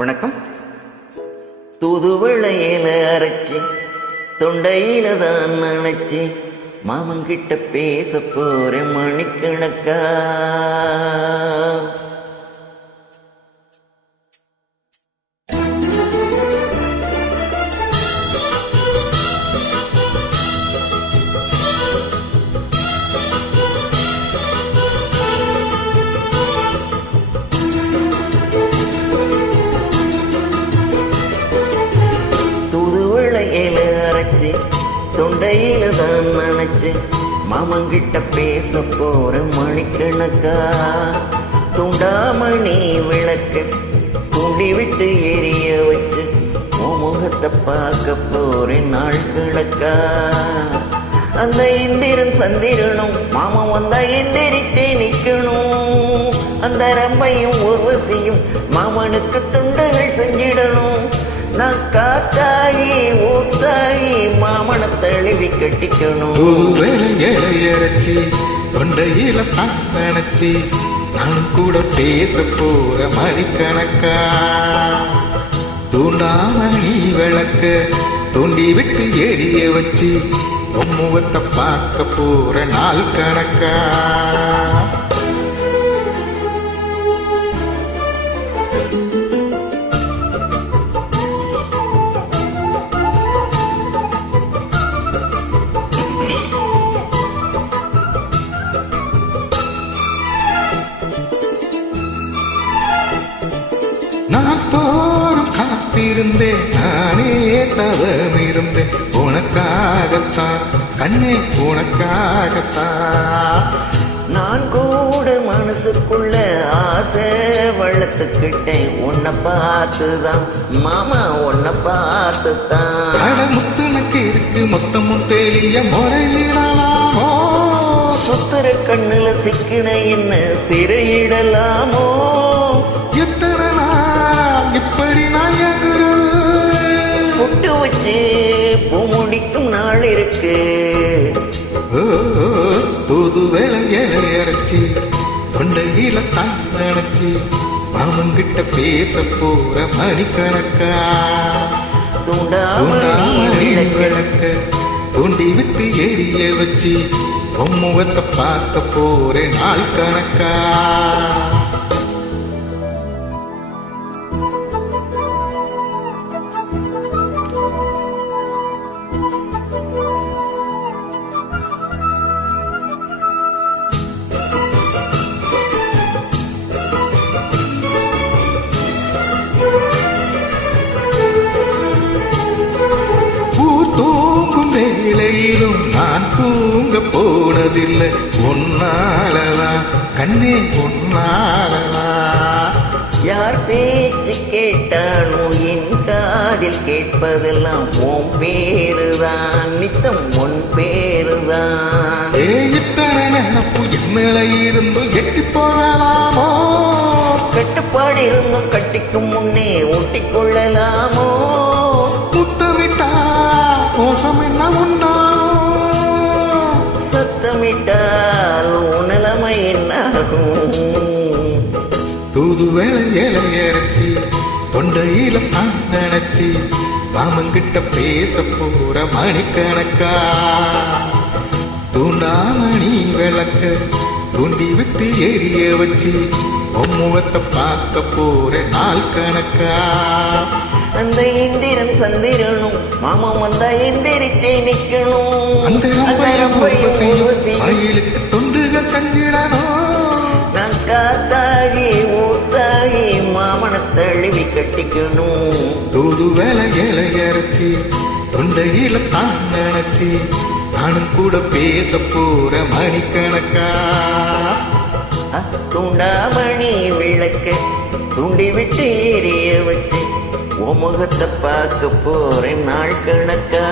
வணக்கம். தூதுவளையில அரைச்சி தொண்டையில தான் நினைச்சி மாமன்கிட்ட பேச போறேன் மணிக்கணக்கா. தூதுவளையில அரைச்சி தொண்டையில தான் நினைச்சு மாமன்கிட்ட பேச போறேன் மணிக்கணக்கா. துண்டாமணி விளக்கு தூண்டி விட்டு எரிய வச்சு உன் முகத்தை பார்க்க போறேன் நாள் கிழக்கா. அந்த இந்திரன் சந்திரனும் மாமன் வந்தா எந்திரிச்சே நிக்கணும். அந்த ரம்பையும் உர்வசியும் மாமனுக்கு துண்டுகள் செஞ்சிடணும். நான் காத்தாயி ஊத்தாயி மாமன தழுவி கட்டிக்கணும். இறைச்சி தொண்டையில நினைச்சி நானும் கூட பேச போற மணிக்கணக்கா. தூண்டாமணி விளக்க தூண்டி விட்டு எரிய வச்சு முகத்தை பார்க்க போற நாள் கணக்கா. நான் தோறும் காத்திருந்தேன், நானே தவம் இருந்தேன் உனக்காகத்தான் கண்ணே உனக்காகத்தான். நான் கூட மனசுக்குள்ள ஆசை வளர்த்துக்கிட்டேன் உன்னை பார்த்துதான் மாமா உன்னை பார்த்துதான். முத்துனுக்கு இருக்கு மொத்தமும் தெரிய முறையிடலாமோ. சுத்துற கண்ணுல சிக்கின என்ன சிறையிடலாமோ. எத்தனை நாள் இப்படி நான் புட்டு வச்சு பூ முடிக்கும் நாள் இருக்கு. தூது வேலை இறைச்சி தொண்டையில தான் நினைச்சி மாமன்கிட்ட பேச போற மணிக்கணக்கா. தூண்டாமணி விளக்க தூண்டி விட்டு எரிய வச்சு முகத்தை பார்க்க போறேன் நாள் கணக்கா. தூங்கும் வேலையிலும் நான் தூங்க போனதில்லை உன்னாலதான் கண்ணே உன்னாலதான். யார் பேச்சு கேட்டாலும் என் காதில் கேட்பதெல்லாம் உன் பேருதான் நித்தம் உன் பேருதான். இத்தனை நினப்பு என் இருந்தும் எட்டி போகலாமோ. கட்டுப்பாடு இருந்தும் கட்டிக்கும் முன்னே ஒட்டிக்கொள்ளலாமோ. முத்தமிட்டா மோசம் என்ன உண்டாகும். சத்தமிட்டால் உணலமை என்னாகும். தூது வேலை இறைச்சி தொண்டையில நினைச்சி மாமன்கிட்ட பேச போற மணிக்கணக்கா. தூண்டாமணி விளக்க தூண்டி விட்டு எரிய வச்சு முகத்தை பார்க்க போற நாள் கணக்கா. அந்த இந்திரன் சந்திரனும் மாமன் வந்தா எந்திரிச்சே நிக்கணும். அந்த ரம்பையிலுக்கு தொண்டுகள் செஞ்சிடணும். நான் காத்தாகி ஊத்தாகி மாமன தழுவி கட்டிக்கணும். தூது வேலை இறைச்சி தொண்டையில தான் நினைச்சி நானும் கூட பேச போற மணிக்கணக்கா. துண்டாமணி விளக்க தூண்டி விட்டு எரிய வச்சு உன் முகத்தை பார்க்க போறேன் நாள் கணக்கா.